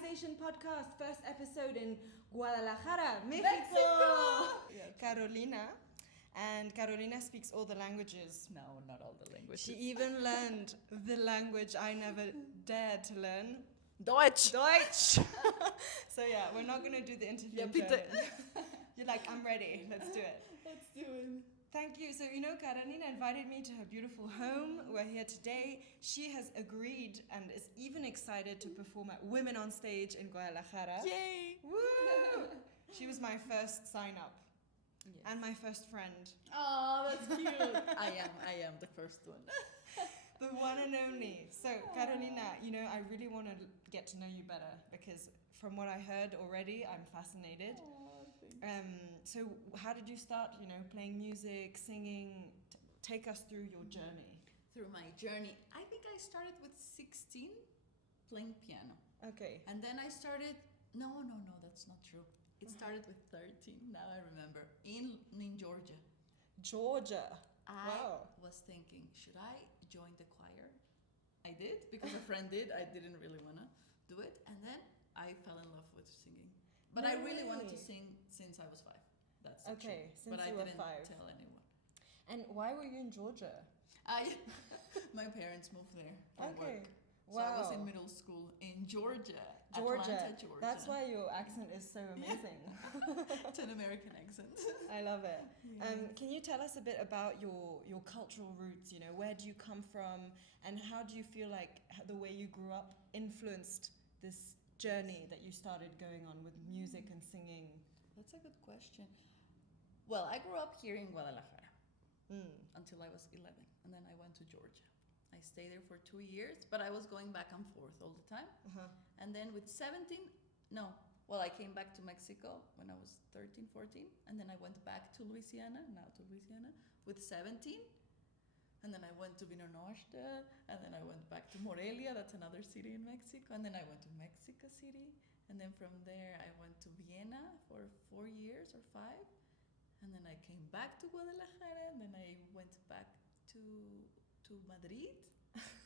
Annabelization podcast, first episode in Guadalajara, Mexico. Yes. Carolina speaks all the languages. No, not all the languages. She even learned the language I never dared to learn. Deutsch. So yeah, we're not going to do the interview Yeah, in bitte. German. You're like, I'm ready, let's do it. Let's do it. Thank you. So, Carolina invited me to her beautiful home. We're here today. She has agreed and is even excited to perform at Women on Stage in Guadalajara. Yay! Woo! She was my first sign-up Yes. and my first friend. Oh, that's cute. I am the first one. The one and only. So, Carolina, I really want to get to know you better because from what I heard already, I'm fascinated. So how did you start, playing music, singing? Take us through your journey. Through my journey, I think I started with 16 playing piano. Okay. And then I started, no, that's not true. It started with 13, now I remember, in Georgia. Georgia. I was thinking, should I join the choir? I did, because a friend did. I didn't really want to do it. And then I fell in love with singing. But I really wanted to sing since I was 5. That's okay, true. since but you I were didn't 5. tell anyone. And why were you in Georgia? My parents moved there for Okay. work. So Wow. I was in middle school in Georgia. Georgia. Atlanta, Georgia. That's why your accent is so amazing. It's an American accent. I love it. Yes. Can you tell us a bit about your cultural roots? Where do you come from, and how do you feel like the way you grew up influenced this journey that you started going on with music and singing? That's a good question. Well, I grew up here in Guadalajara until I was 11, and then I went to Georgia. I stayed there for 2 years, but I was going back and forth all the time. Uh-huh. And then with 17, I came back to Mexico when I was 13, 14, and then I went back to Louisiana, with 17. And then I went to Wiener Neustadt, and then I went back to Morelia, that's another city in Mexico, and then I went to Mexico City, and then from there I went to Vienna for 4 years or 5, and then I came back to Guadalajara, and then I went back to Madrid,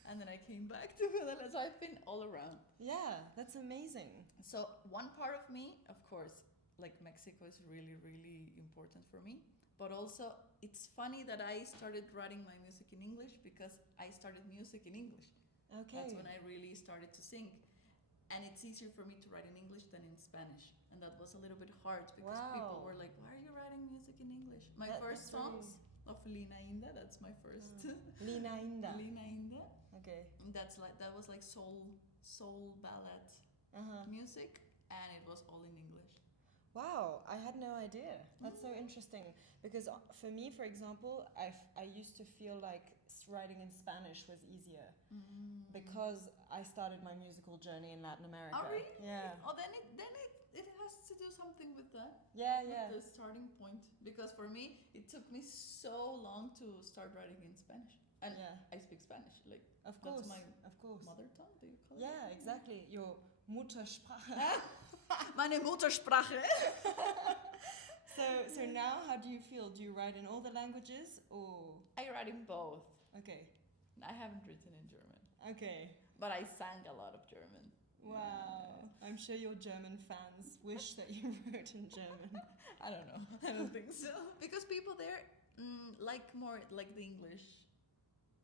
and then I came back to Guadalajara, so I've been all around. Yeah, that's amazing. So one part of me, of course, like Mexico is really, really important for me. But also, it's funny that I started writing my music in English because I started music in English. Okay. That's when I really started to sing. And it's easier for me to write in English than in Spanish. And that was a little bit hard because people were like, why are you writing music in English? My first songs of Lina Inda, that's my first. Lina Inda. Lina Inda. Okay. And that was like soul ballad music. And it was all in English. Wow, I had no idea. That's so interesting. Because for me, for example, I used to feel like writing in Spanish was easier because I started my musical journey in Latin America. Oh, really? Yeah. Oh, then it has to do something with that. Yeah. With the starting point. Because for me, it took me so long to start writing in Spanish. And I speak Spanish. Like, of course, that's my mother tongue, do you call it? Yeah, exactly. Your Muttersprache. Meine Muttersprache. So now, how do you feel? Do you write in all the languages or? I write in both. Okay. I haven't written in German. Okay. But I sang a lot of German. Wow. I'm sure your German fans wish that you wrote in German. I don't know. I don't think so. Because people there like more like the English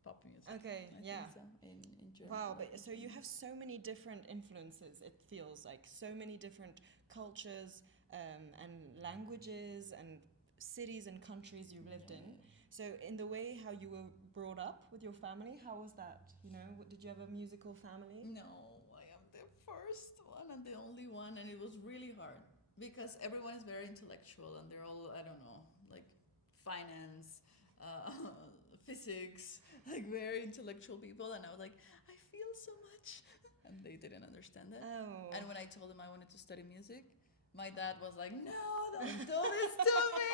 pop music. Okay, I think so, in German. Wow, but so you have so many different influences, it feels like so many different cultures and languages and cities and countries you've lived in. So in the way how you were brought up with your family, how was that? Did you have a musical family? No, I am the first one and the only one, and it was really hard because everyone is very intellectual and they're all, I don't know, like finance, physics, like very intellectual people, and I was like, I feel so much, and they didn't understand that. Oh. And when I told them I wanted to study music, my dad was like, no, don't do this to me.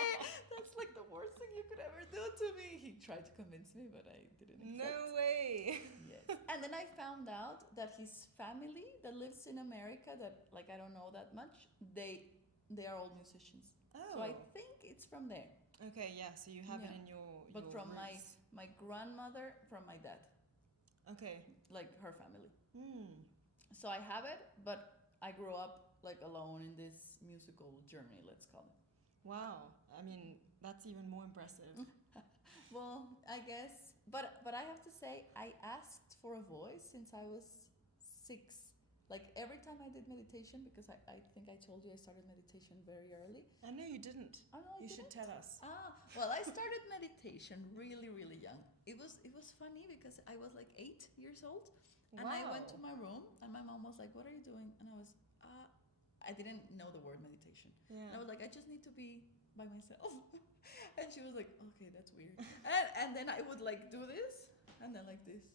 That's like the worst thing you could ever do to me. He tried to convince me, but I didn't accept. No way. Yes. And then I found out that his family that lives in America, that like I don't know that much, they are all musicians. Oh. So I think it's from there. Okay, yeah, so you have it in your But from roots. my grandmother, from my dad. Okay. Like her family. Hmm. So I have it, but I grew up like alone in this musical journey, let's call it. Wow. I mean, that's even more impressive. Well, I guess, but I have to say, I asked for a voice since I was 6. Like every time I did meditation, because I think I told you I started meditation very early. I know you didn't. Oh no, I You didn't? should tell us. Well, I started meditation really, really young. It was funny because I was like 8 years old, and I went to my room, and my mom was like, "What are you doing?" And I was, I didn't know the word meditation. Yeah. And I was like, "I just need to be by myself." And she was like, "Okay, that's weird." And then I would like do this, and then like this.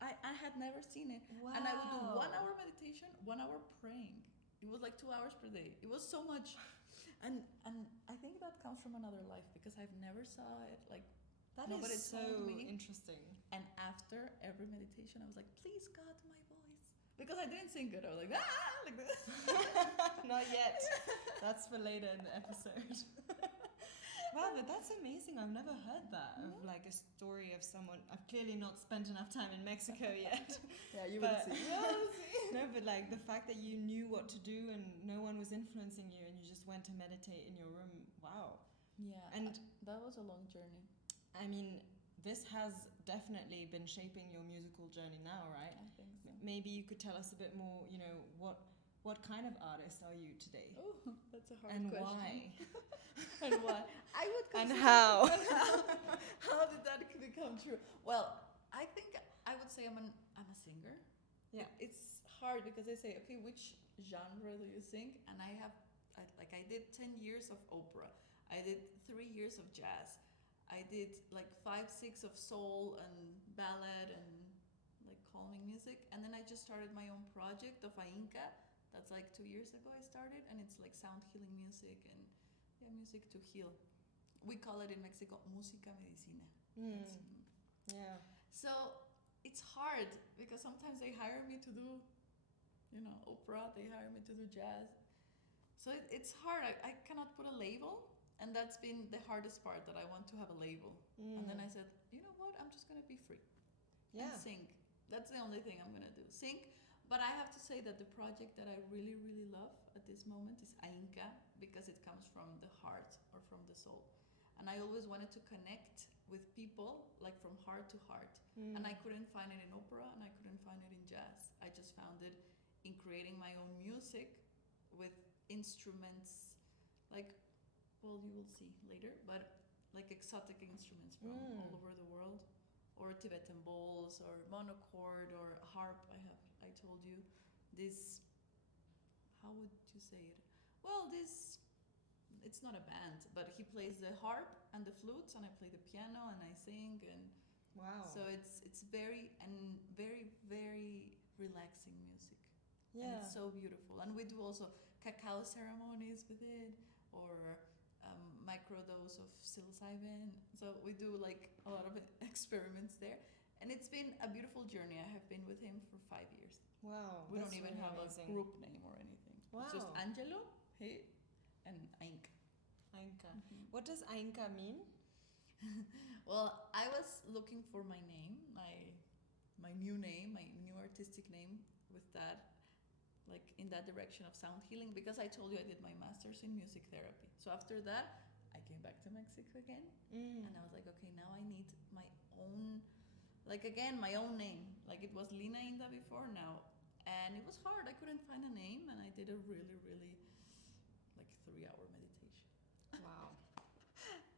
I had never seen it. Wow. And I would do 1 hour meditation, 1 hour praying. It was like 2 hours per day. It was so much. And I think that comes from another life because I've never saw it like That nobody is so told me. interesting. And after every meditation I was like, please God, my voice. Because I didn't sing good. I was like, like this. Not yet. That's for later in the episode. Wow, but that's amazing. I've never heard that of like a story of someone. I've clearly not spent enough time in Mexico yet. Yeah, you will see. No, but like the fact that you knew what to do and no one was influencing you and you just went to meditate in your room. Wow. Yeah. And that was a long journey. I mean, this has definitely been shaping your musical journey now, right? I think so. Maybe you could tell us a bit more, you know, what kind of artist are you today? Oh, that's a hard And question. why? And why? I would And consider- how? How did that become true? Well, I think I would say I'm a singer. Yeah. It's hard because they say, okay, which genre do you sing? And I did 10 years of opera. I did 3 years of jazz. I did like 5, 6 of soul and ballad and like calming music. And then I just started my own project of Ainca. That's like 2 years ago I started, and it's like sound healing music and music to heal. We call it in Mexico música medicina. Yeah. So it's hard because sometimes they hire me to do, opera. They hire me to do jazz. So it's hard. I cannot put a label, and that's been the hardest part. That I want to have a label, and then I said, you know what? I'm just gonna be free and sing. That's the only thing I'm gonna do. Sing. But I have to say that the project that I really, really love at this moment is Ainca, because it comes from the heart or from the soul. And I always wanted to connect with people, like from heart to heart. And I couldn't find it in opera, and I couldn't find it in jazz. I just found it in creating my own music with instruments, like, well, you will see later, but like exotic instruments from all over the world, or Tibetan bowls, or monochord, or harp. I told you this. How would you say it? Well, it's not a band, but he plays the harp and the flutes, and I play the piano and I sing, and wow. So it's very very relaxing music. Yeah. And it's so beautiful, and we do also cacao ceremonies with it, or microdose of psilocybin. So we do like a lot of experiments there, and it's been a beautiful journey. I have been with him for 5 years. Wow. We don't even really have amazing. a group name or anything. Wow. It's just Angelo, he, and Ainca. Ainca. What does Ainca mean? Well, I was looking for my name, my new name, my new artistic name, with that, like in that direction of sound healing, because I told you I did my master's in music therapy. So after that, I came back to Mexico again, and I was like, okay, now I need my own, like again, my own name. Like it was Lina Inda before now, and it was hard. I couldn't find a name, and I did a really, really like 3-hour meditation. Wow.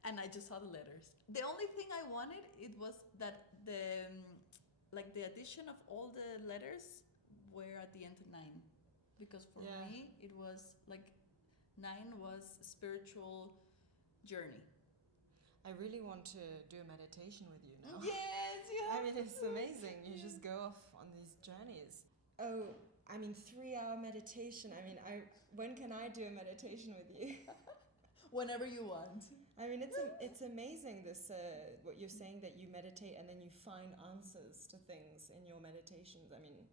And I just saw the letters. The only thing I wanted, it was that the addition of all the letters were at the end 9, because for me it was like 9 was spiritual journey. I really want to do a meditation with you now. Yes, I mean, it's amazing. You just go off on these journeys. Oh, I mean, 3-hour meditation. I mean, when can I do a meditation with you? Whenever you want. I mean, it's amazing this what you're saying, that you meditate and then you find answers to things in your meditations. I mean,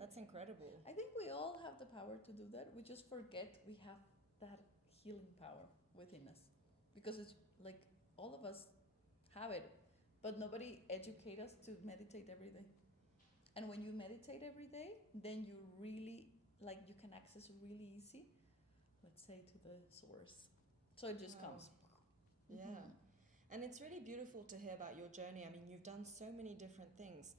that's incredible. I think we all have the power to do that. We just forget we have that healing power within us, because it's like all of us have it, but nobody educate us to meditate every day. And when you meditate every day, then you really like you can access really easy, let's say, to the source. So it just comes. Yeah. And it's really beautiful to hear about your journey. I mean, you've done so many different things.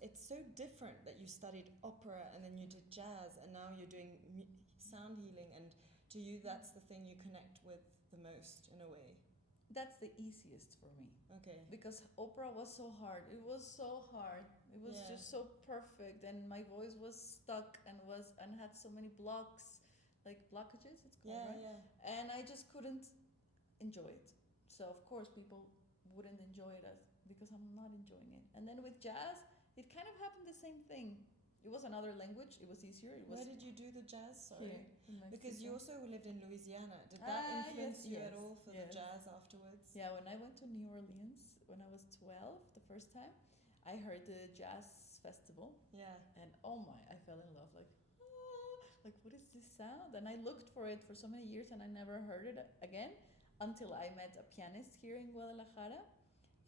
It's so different that you studied opera and then you did jazz and now you're doing sound healing. And to you, that's the thing you connect with the most in a way. That's the easiest for me. Okay. Because opera was so hard. It was so hard. It was just so perfect, and my voice was stuck and had so many blocks, like blockages. It's called, right? Yeah. And I just couldn't enjoy it. So of course people wouldn't enjoy it because I'm not enjoying it. And then with jazz, it kind of happened the same thing. It was another language. It was easier. Where did you do the jazz? Sorry. Here, in Mexico. Because you also lived in Louisiana. Did that influence you at all for the jazz afterwards? Yeah, when I went to New Orleans when I was 12 the first time, I heard the jazz festival. Yeah. And oh my, I fell in love. Like what is this sound? And I looked for it for so many years and I never heard it again until I met a pianist here in Guadalajara.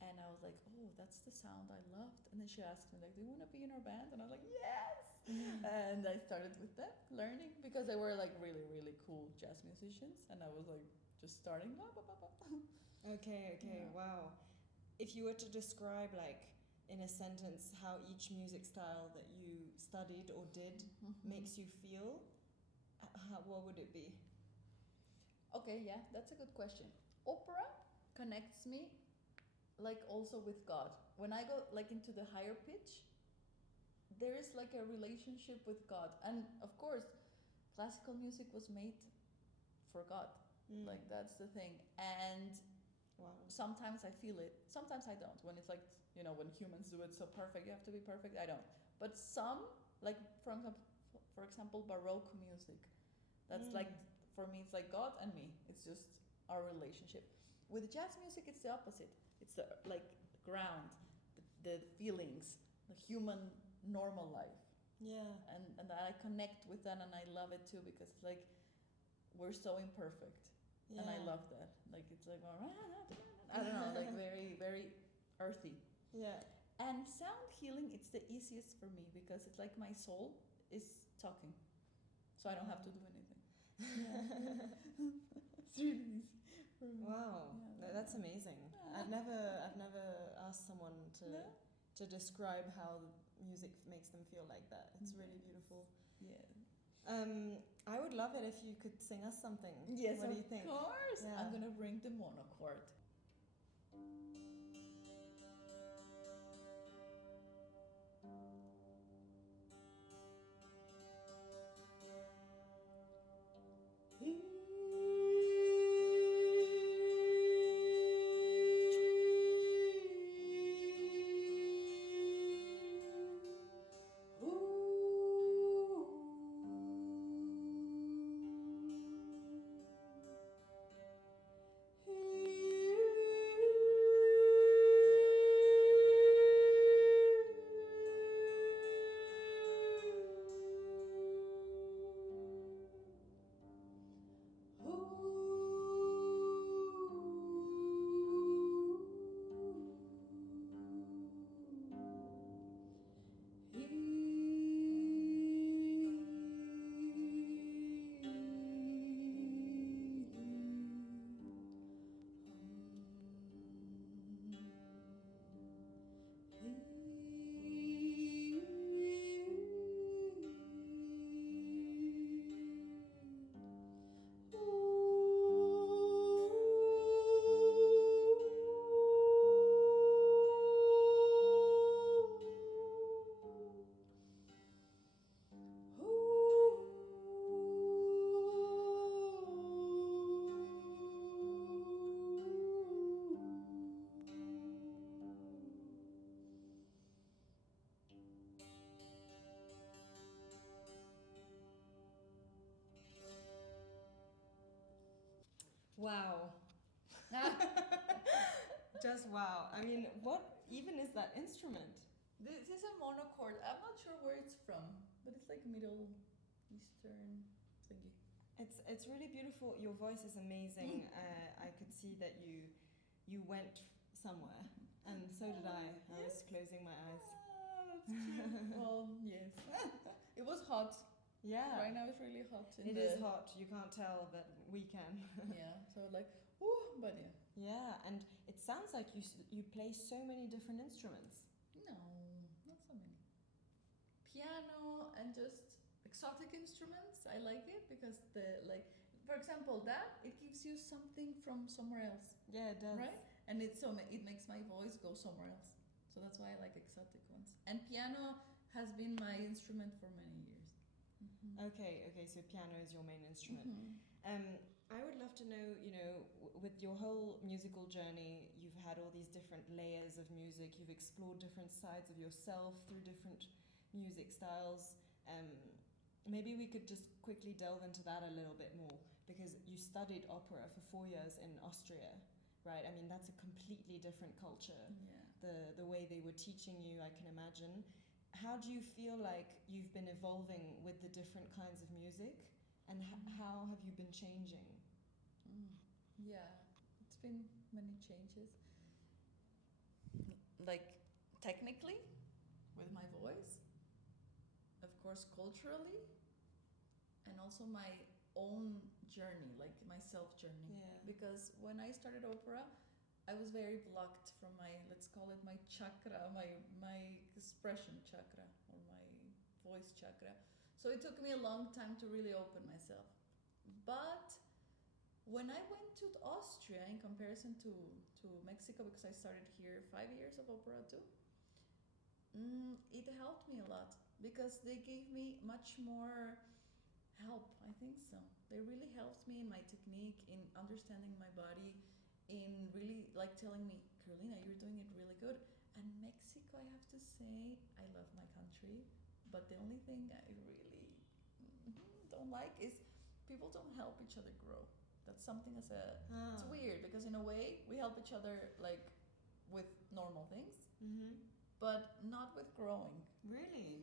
And I was like, oh, that's the sound I loved. And then she asked me, like, do you want to be in our band? And I was like, yes! And I started with them, learning, because they were like really, really cool jazz musicians. And I was like, just starting. Okay, Yeah. wow. If you were to describe, like, in a sentence, how each music style that you studied or did makes you feel, what would it be? Okay, yeah, that's a good question. Opera connects me like also with God. When I go like into the higher pitch, there is like a relationship with God. And of course, classical music was made for God. Like that's the thing. And sometimes I feel it, sometimes I don't. When it's like, you know, when humans do it so perfect, you have to be perfect, I don't. But some, like for example, Baroque music, that's like, for me, it's like God and me. It's just our relationship. With jazz music, it's the opposite. It's the like ground, the feelings, the human normal life. Yeah. And I connect with that, and I love it too, because it's like we're so imperfect, and I love that. Like it's like I don't know, like very, very earthy. Yeah. And sound healing, it's the easiest for me because it's like my soul is talking, so I don't have to do anything. It's really easy. Wow, that's amazing. I've never asked someone to describe how music makes them feel like that. It's really beautiful. Yeah. I would love it if you could sing us something. Yes, what do you think? Of course. Yeah. I'm gonna bring the monochord. Wow. Just wow. I mean, what even is that instrument? This is a monochord. I'm not sure where it's from, but it's like Middle Eastern thingy. It's really beautiful. Your voice is amazing. I could see that you went somewhere, and so did I. I was closing my eyes. That's cute. Well, yes. It was hot. Yeah. Right now it's really hot. It is hot. You can't tell, but we can. Yeah. So like, woo, but yeah. Yeah, and it sounds like you play so many different instruments. No, not so many. Piano and just exotic instruments. I like it because for example, that it gives you something from somewhere else. Yeah, it does. Right? And it makes my voice go somewhere else. So that's why I like exotic ones. And piano has been my instrument for many years. Mm-hmm. Okay, so piano is your main instrument. Mm-hmm. I would love to know, with your whole musical journey, you've had all these different layers of music, you've explored different sides of yourself through different music styles. Maybe we could just quickly delve into that a little bit more, because you studied opera for 4 years in Austria, right? I mean, that's a completely different culture. Yeah. The way they were teaching you, I can imagine. How do you feel like you've been evolving with the different kinds of music, and how have you been changing? Yeah, it's been many changes. Like technically, with my voice, of course, culturally, and also my own journey, like my self journey. Yeah. Because when I started opera, I was very blocked from my, let's call it my chakra, my expression chakra, or my voice chakra. So it took me a long time to really open myself. But when I went to Austria, in comparison to Mexico, because I started here 5 years of opera too, it helped me a lot, because they gave me much more help. I think so. They really helped me in my technique, in understanding my body, in really like telling me, Carolina, you're doing it really good. And Mexico, I have to say, I love my country, but the only thing I really don't like is people don't help each other grow. That's something it's weird, because in a way we help each other like with normal things, but not with growing. Really?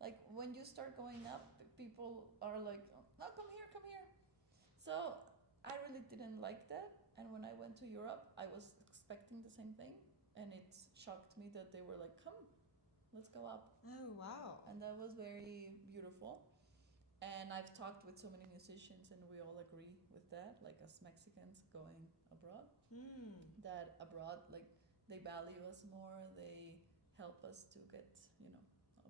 Like when you start going up, people are like, no, come here. So I really didn't like that. And when I went to Europe, I was expecting the same thing, and it shocked me that they were like, come, let's go up. Oh, wow. And that was very beautiful. And I've talked with so many musicians, and we all agree with that, like as Mexicans going abroad, that abroad, like they value us more, they help us to get,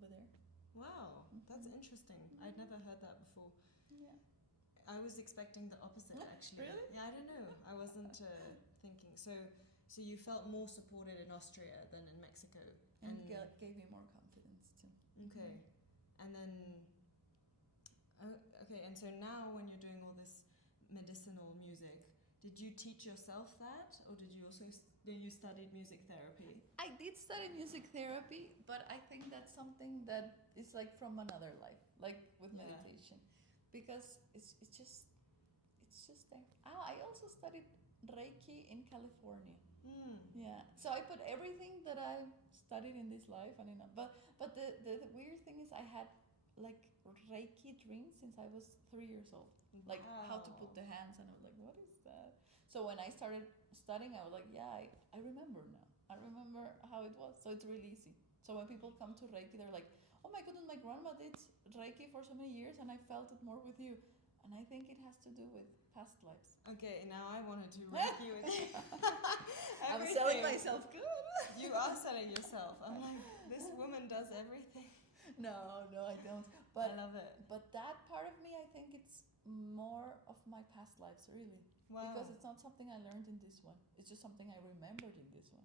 over there. Wow, that's interesting. I'd never heard that before. Yeah. I was expecting the opposite, actually. Really? Yeah, I don't know. I wasn't thinking. So you felt more supported in Austria than in Mexico. And gave me more confidence too. Okay. And then, okay, and so now when you're doing all this medicinal music, did you teach yourself that, or did you also you studied music therapy? I did study music therapy, but I think that's something that is like from another life, like with meditation, because it's just there. I also studied Reiki in California. Yeah, so I put everything that I studied in this life, and but the weird thing is I had like Reiki dreams since I was 3 years old, like how to put the hands, and I was like, what is that? So when I started studying, I was like, yeah, I remember now. I remember how it was. So it's really easy. So when people come to Reiki, they're like, oh my goodness, my grandma did Reiki for so many years, and I felt it more with you. And I think it has to do with past lives. Okay, now I wanted to Reiki with you. I'm selling myself good. You are selling yourself. I'm like, this woman does everything. No, I don't. But I love it. But that part of me, I think it's more of my past lives, really. Wow. Because it's not something I learned in this one. It's just something I remembered in this one.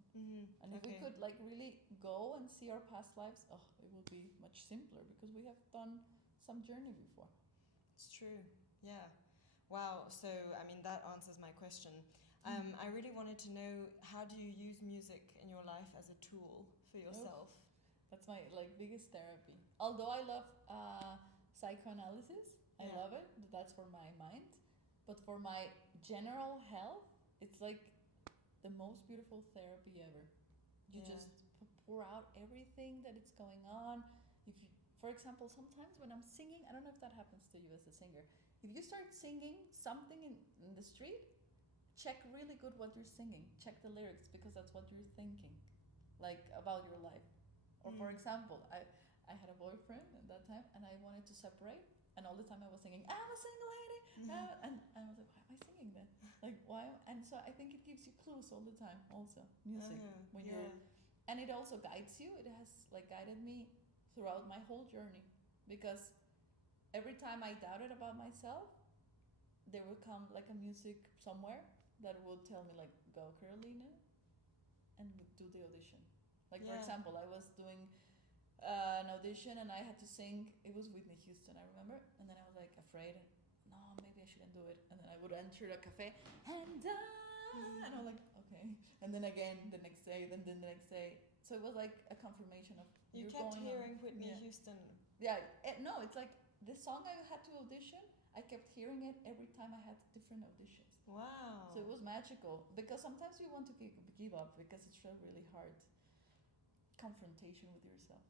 And if we could like really go and see our past lives, it would be much simpler, because we have done some journey before. It's true. Yeah. Wow. So, I mean, that answers my question. I really wanted to know, how do you use music in your life as a tool for yourself? That's my biggest therapy. Although I love psychoanalysis, I love it. That's for my mind. But for my general health, it's like the most beautiful therapy ever. You just pour out everything that is going on. If you, for example, sometimes when I'm singing, I don't know if that happens to you as a singer. If you start singing something in the street, check really good what you're singing. Check the lyrics, because that's what you're thinking, like about your life. Or for example, I had a boyfriend at that time, and I wanted to separate, and all the time I was singing, I'm a single lady, and I was like, why am I singing that? Like, why? And so I think it gives you clues all the time. Also, music when you're, and it also guides you. It has like guided me throughout my whole journey, because every time I doubted about myself, there would come like a music somewhere that would tell me like, go Carolina, and would do the audition. Like for example, I was doing an audition and I had to sing. It was Whitney Houston, I remember, and then I was like afraid. No, maybe I shouldn't do it. And then I would enter a cafe and I'm like, okay. And then again the next day, then the next day. So it was like a confirmation of you kept hearing Whitney Houston. Yeah, no, it's like the song I had to audition. I kept hearing it every time I had different auditions. Wow. So it was magical, because sometimes you want to give up because it's a really hard confrontation with yourself.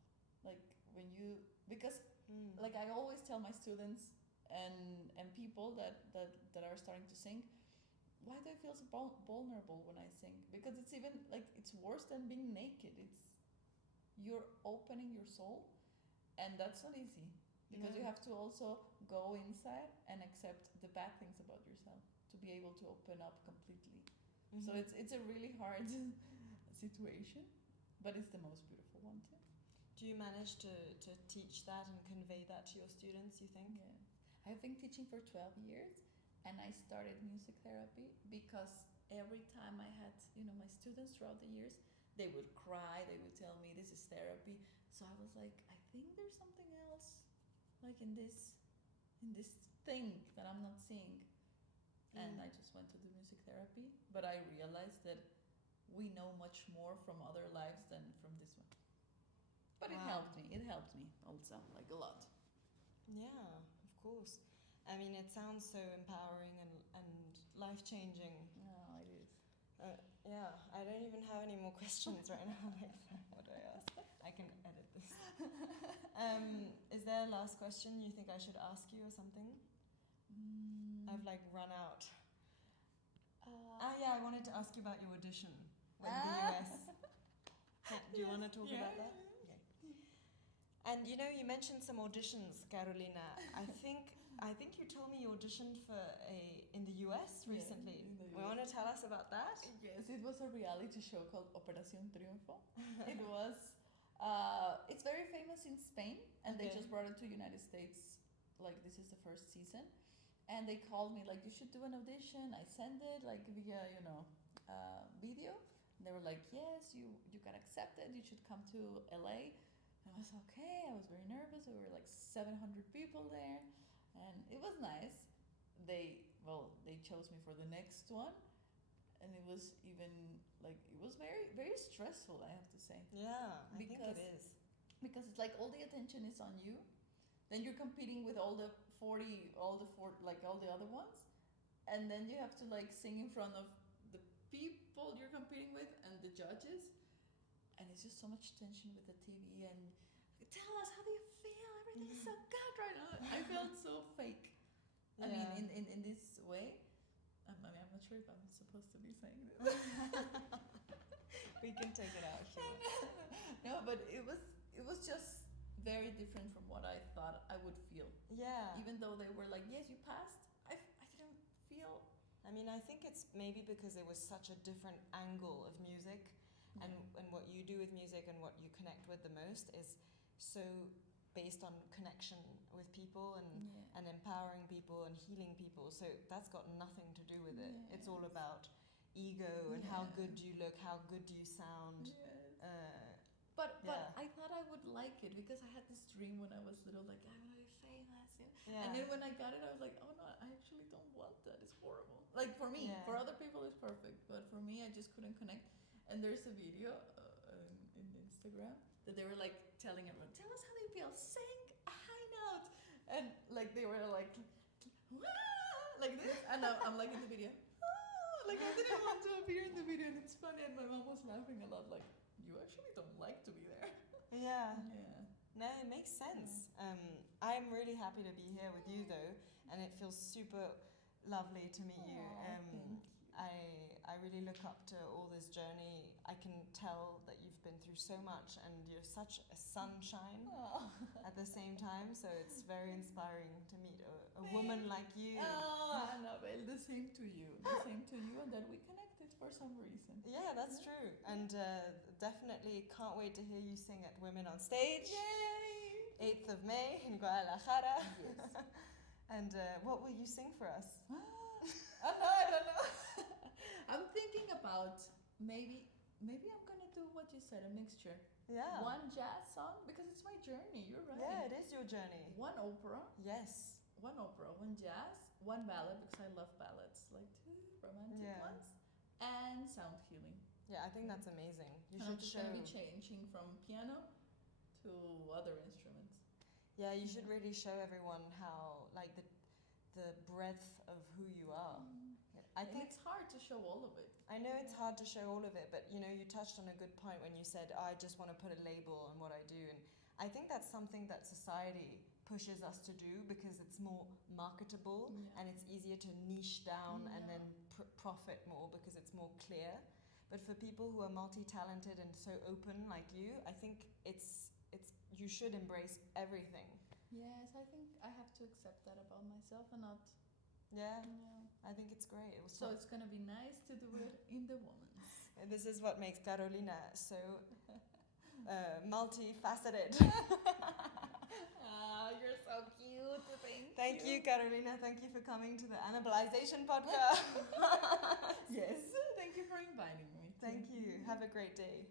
Like when you, because like I always tell my students and people that are starting to sing, why do I feel so vulnerable when I sing? Because it's even like, it's worse than being naked. It's, you're opening your soul, and that's not easy. Because you have to also go inside and accept the bad things about yourself to be able to open up completely. So it's a really hard situation, but it's the most beautiful one too. Do you manage to teach that and convey that to your students, you think? Yeah. I've been teaching for 12 years, and I started music therapy because every time I had, my students throughout the years, they would cry, they would tell me this is therapy. So I was like, I think there's something else, like in this thing that I'm not seeing. And I just went to do music therapy, but I realized that we know much more from other lives than from this one. But it helped me also, like a lot. Yeah, of course. I mean, it sounds so empowering and life-changing. No, it is. Yeah, I don't even have any more questions right now. Like, what do I ask? I can edit this. Is there a last question you think I should ask you or something? I've like run out. Yeah, I wanted to ask you about your audition in the US. Do you want to talk about that? Okay. And you mentioned some auditions, Carolina. I think you told me you auditioned for in the US recently. In the US. You want to tell us about that? Yes, it was a reality show called Operación Triunfo. It was, it's very famous in Spain, and they just brought it to United States. Like, this is the first season. And they called me, like, you should do an audition. I sent it, like, via, video. And they were like, yes, you got accepted. You should come to LA. And I was okay. I was very nervous. There were like 700 people there. And it was nice. They chose me for the next one. And it was even, like, it was very, very stressful, I have to say. Yeah, I think it is. Because it's like all the attention is on you. Then you're competing with all the other ones, and then you have to like sing in front of the people you're competing with and the judges, and it's just so much tension with the TV. And tell us, how do you feel? Everything is so good right now. I felt so fake. I mean, in this way. I'm not sure if I'm supposed to be saying this. We can take it out if you want. No, but it was just very different from what I thought I would feel. Yeah. Even though they were like, yes, you passed, I didn't feel. I mean, I think it's maybe because it was such a different angle of music, and what you do with music and what you connect with the most is so based on connection with people and empowering people and healing people. So that's got nothing to do with it. It's all about ego and how good do you look, how good do you sound. But I thought I would like it because I had this dream when I was little, like I want to be famous. And then when I got it, I was like, oh no, I actually don't want that. It's horrible. Like for me, for other people it's perfect, but for me, I just couldn't connect. And there's a video in Instagram that they were like telling everyone, tell us how you feel, sing a high note, and like they were like like this, and I'm like in the video, like I didn't want to appear in the video, and it's funny, and my mom was laughing a lot, like, you actually don't like to be there. Yeah. No, it makes sense. I'm really happy to be here with you though, and it feels super lovely to meet you. Thank you. I really look up to all this journey. I can tell that you've been through so much and you're such a sunshine at the same time. So it's very inspiring to meet a woman like you. Oh, Annabelle, the same to you. The same to you, and that we connected for some reason. Yeah, that's true. And definitely can't wait to hear you sing at Women on Stage. Yay! 8th of May in Guadalajara. Yes. And what will you sing for us? I don't know. I'm thinking about maybe I'm gonna do what you said, a mixture. Yeah. One jazz song, because it's my journey. You're right. Yeah, it is your journey. One opera. Yes. One opera, one jazz, one ballad, because I love ballads, like two romantic ones, and sound healing. Yeah, I think that's amazing. You And I'm should just show. gonna be changing from piano to other instruments. Yeah, you should really show everyone how, like, the breadth of who you are. I And think it's hard to show all of it. I know it's hard to show all of it, but you know, you touched on a good point when you said, I just want to put a label on what I do. And I think that's something that society pushes us to do because it's more marketable and it's easier to niche down and then profit more because it's more clear. But for people who are multi-talented and so open like you, I think it's you should embrace everything. Yes, I think I have to accept that about myself and not. Yeah, I think it's great. So it's gonna be nice to do it in the woman's. And this is what makes Carolina so multifaceted. You're so cute. Thank you, Carolina. Thank you for coming to the Annabelization podcast. Yes, thank you for inviting me. Thank you. Have a great day.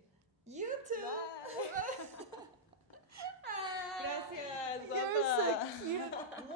You too. Bye. Gracias. You're so cute.